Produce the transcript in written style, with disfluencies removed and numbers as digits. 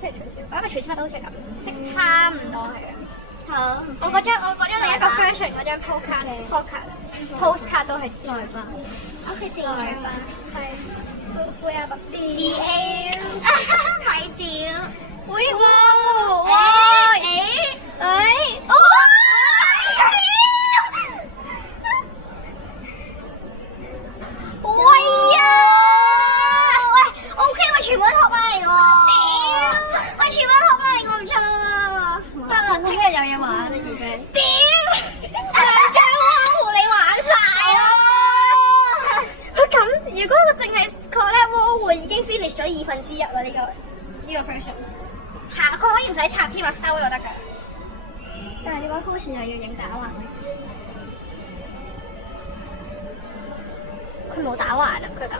似係取消，因為取消乜都好似係咁，即差唔多係啊。好，我嗰張另一個 version 嗰張 postcard 都係內班，我佢四內張班係會有個 D A，咪屌，喂哇喂哦！喂呀！喂，OK，我全部都學翻嚟喎，我全部都學翻嚟，我唔錯喎。得啦，聽日有嘢玩啦，二飛。屌，兩張我同你玩晒咯。佢咁，如果佢淨係 collect War 已經 finish 咗1/2啦，呢個 version。佢可以唔使插添啊，收咗得㗎。但係你話好似又要影打橫，佢冇打橫啊，佢咁。